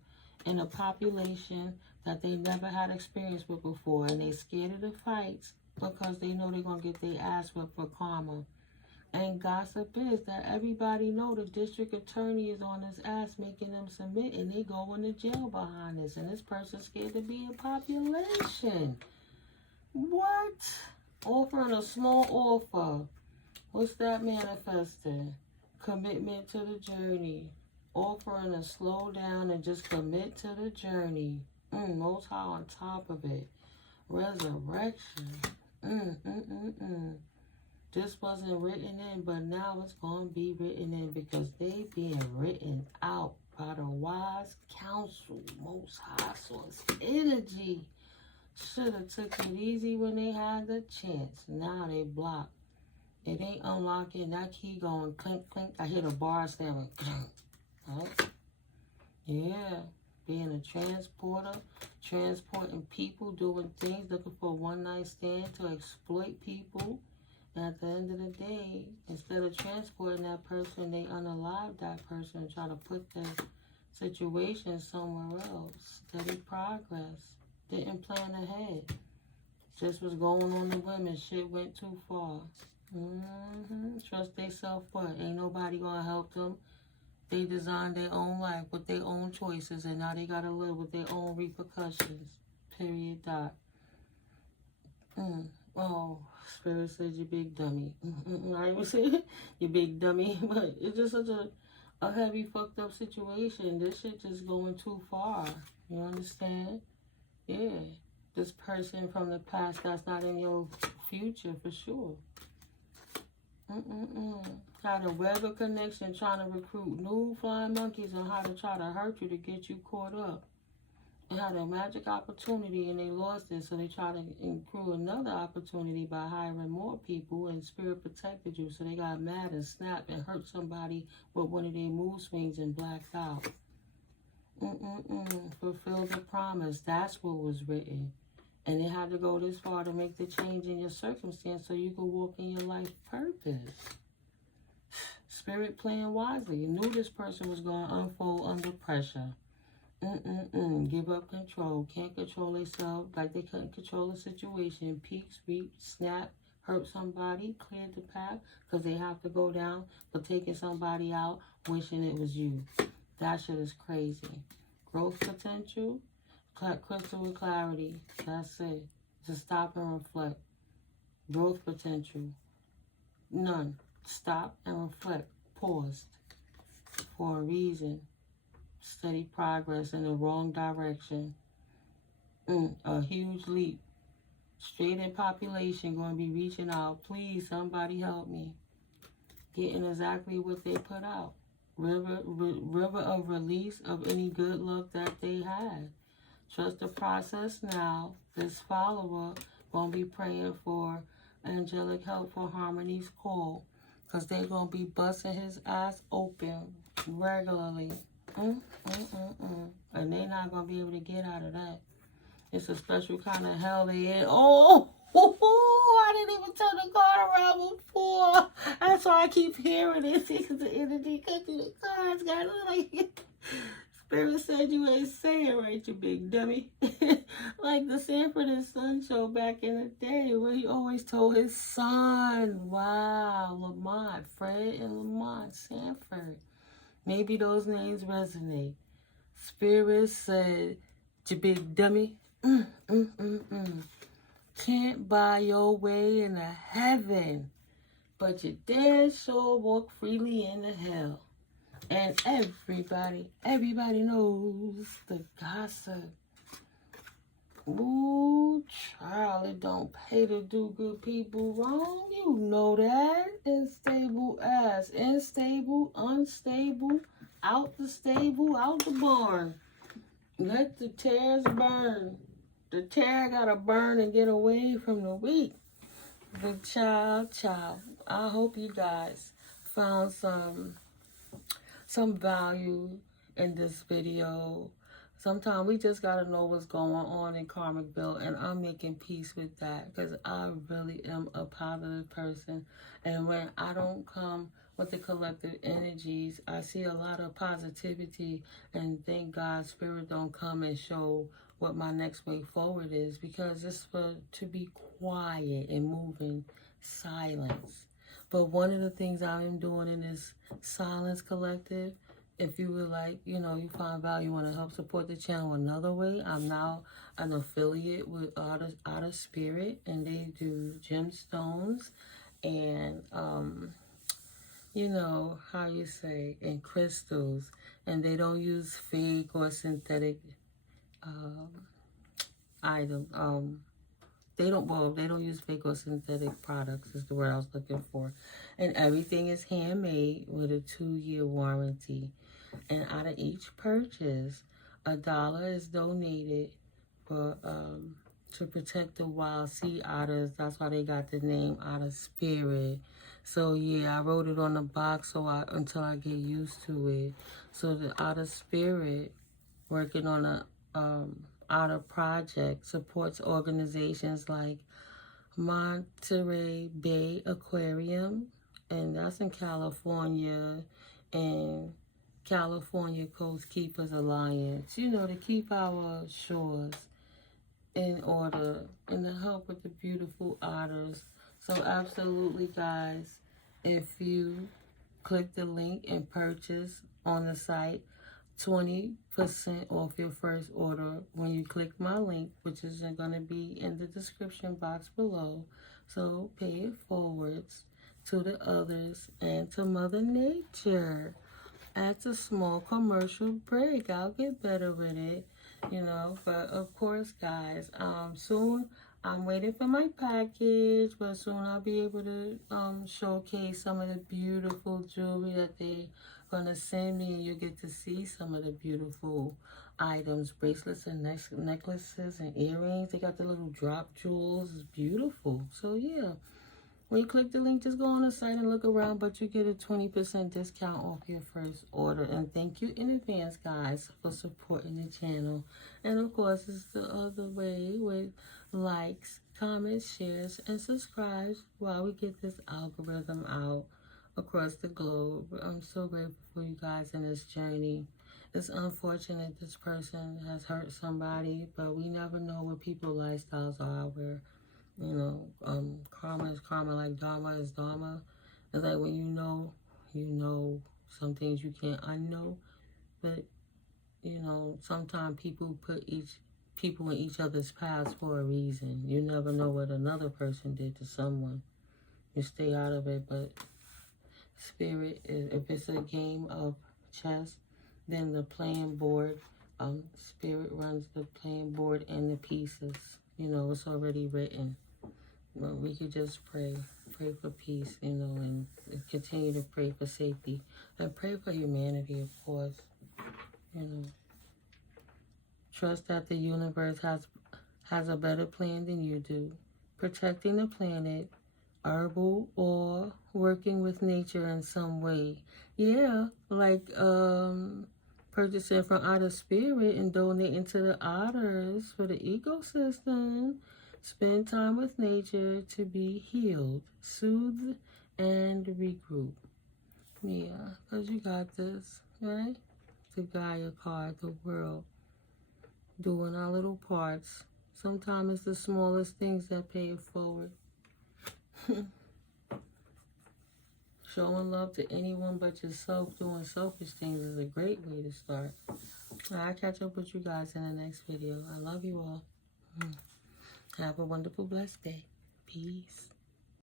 in a population that they never had experience with before. And they scared of the fights because they know they're going to get their ass whipped for karma. And gossip is that everybody know the district attorney is on his ass making them submit and they going to jail behind this. And this person's scared to be in population. What? Offering a small offer. What's that manifesting? Commitment to the journey. Offering to slow down and just commit to the journey. Most High on top of it. Resurrection. This wasn't written in, but now it's going to be written in because they being written out by the wise counsel. Most High source energy. Should have took it easy when they had the chance. Now they blocked. It ain't unlocking. That key going clink, clink. I hear the bar slamming. Right? Yeah. Being a transporter. Transporting people. Doing things. Looking for a one-night stand to exploit people. And at the end of the day, instead of transporting that person, they unalive that person and try to put the situation somewhere else. Steady progress. Didn't plan ahead. Just was going on the women. Shit went too far. Trust they self-worth. Ain't nobody gonna help them. They designed their own life with their own choices, and now they gotta live with their own repercussions. Period. Dot. Oh, Spirit says you big dummy. I even say you big dummy, but it's just such a heavy fucked up situation. This shit just going too far. You understand? Yeah. This person from the past that's not in your future for sure. How to web a connection, trying to recruit new flying monkeys on how to try to hurt you to get you caught up. They had a magic opportunity and they lost it, so they tried to accrue another opportunity by hiring more people, and Spirit protected you, so they got mad and snapped and hurt somebody with one of their mood swings and blacked out. Fulfill the promise. That's what was written. And it had to go this far to make the change in your circumstance so you could walk in your life purpose. Spirit playing wisely. You knew this person was going to unfold under pressure. Give up control. Can't control themselves like they couldn't control the situation. Peaks, reap, snap, hurt somebody, cleared the path because they have to go down for taking somebody out, wishing it was you. That shit is crazy. Growth potential, crystal with clarity. That's it. Just stop and reflect. Growth potential, none. Stop and reflect. Paused for a reason. Steady progress in the wrong direction. A huge leap. Straight in population going to be reaching out. Please, somebody help me. Getting exactly what they put out. River of release of any good luck that they had. Trust the process now. This follower going to be praying for angelic help for Harmony's call. Because they're going to be busting his ass open regularly. And they're not going to be able to get out of that. It's a special kind of hell they in. Oh, I didn't even turn the card around before. That's why I keep hearing it. Because the energy cut through the cards. Got like Spirit said you ain't saying right, you big dummy. Like the Sanford and Son show back in the day where he always told his son. Wow, Lamont, Fred and Lamont Sanford. Maybe those names resonate. Spirit said, you big dummy. Can't buy your way into heaven, but you damn sure walk freely into hell. And everybody knows the gossip. Ooh, child, it don't pay to do good people wrong. You know that. Unstable ass. Unstable, unstable, out the stable, out the barn. Let the tares burn. The tear gotta burn and get away from the wheat. The child. I hope you guys found some value in this video. Sometimes we just gotta know what's going on in karmic build, and I'm making peace with that because I really am a positive person. And when I don't come with the collective energies, I see a lot of positivity, and thank God Spirit don't come and show what my next way forward is, because it's to be quiet and move in silence. But one of the things I am doing in this silence collective, if you would like, you find value, want to help support the channel another way, I'm now an affiliate with Outer Spirit, and they do gemstones and, and crystals, and they don't use fake or synthetic items. They don't use fake or synthetic products is the word I was looking for. And everything is handmade with a 2-year warranty. And out of each purchase, $1 is donated for to protect the wild sea otters. That's why they got the name Outer Spirit. So yeah, I wrote it on the box until I get used to it. So the Outer Spirit, working on a Outer Project, supports organizations like Monterey Bay Aquarium, and that's in California, and California Coast Keepers Alliance, to keep our shores in order and to help with the beautiful otters. So absolutely, guys, if you click the link and purchase on the site, 20% off your first order when you click my link, which is going to be in the description box below. So pay it forwards to the others and to Mother Nature. That's a small commercial break. I'll get better with it, But of course, guys, soon I'm waiting for my package, but soon I'll be able to showcase some of the beautiful jewelry that they gonna send me, and you get to see some of the beautiful items, bracelets and necklaces and earrings. They got the little drop jewels. It's beautiful. So yeah, when you click the link, just go on the site and look around, but you get a 20% discount off your first order. And thank you in advance, guys, for supporting the channel. And of course, it's the other way with likes, comments, shares, and subscribes while we get this algorithm out across the globe. I'm so grateful for you guys in this journey. It's unfortunate this person has hurt somebody, but we never know what people's lifestyles are. Where, you know, karma is karma, like dharma is dharma. It's like when you know some things you can't unknow. But, you know, sometimes people put people in each other's paths for a reason. You never know what another person did to someone. You stay out of it, but spirit, if it's a game of chess, then the playing board, spirit runs the playing board and the pieces. You know, it's already written. But we could just pray for peace, you know, and continue to pray for safety. And pray for humanity, of course. You know, trust that the universe has a better plan than you do. Protecting the planet, herbal, or working with nature in some way. Yeah, like purchasing from outer spirit and donating to the otters for the ecosystem. Spend time with nature to be healed, soothed, and regroup. Yeah, because you got this, right? The Gaia card, the world. Doing our little parts. Sometimes it's the smallest things that pay it forward. Showing love to anyone but yourself, doing selfish things is a great way to start. I'll catch up with you guys in the next video. I love you all. Have a wonderful, blessed day. Peace.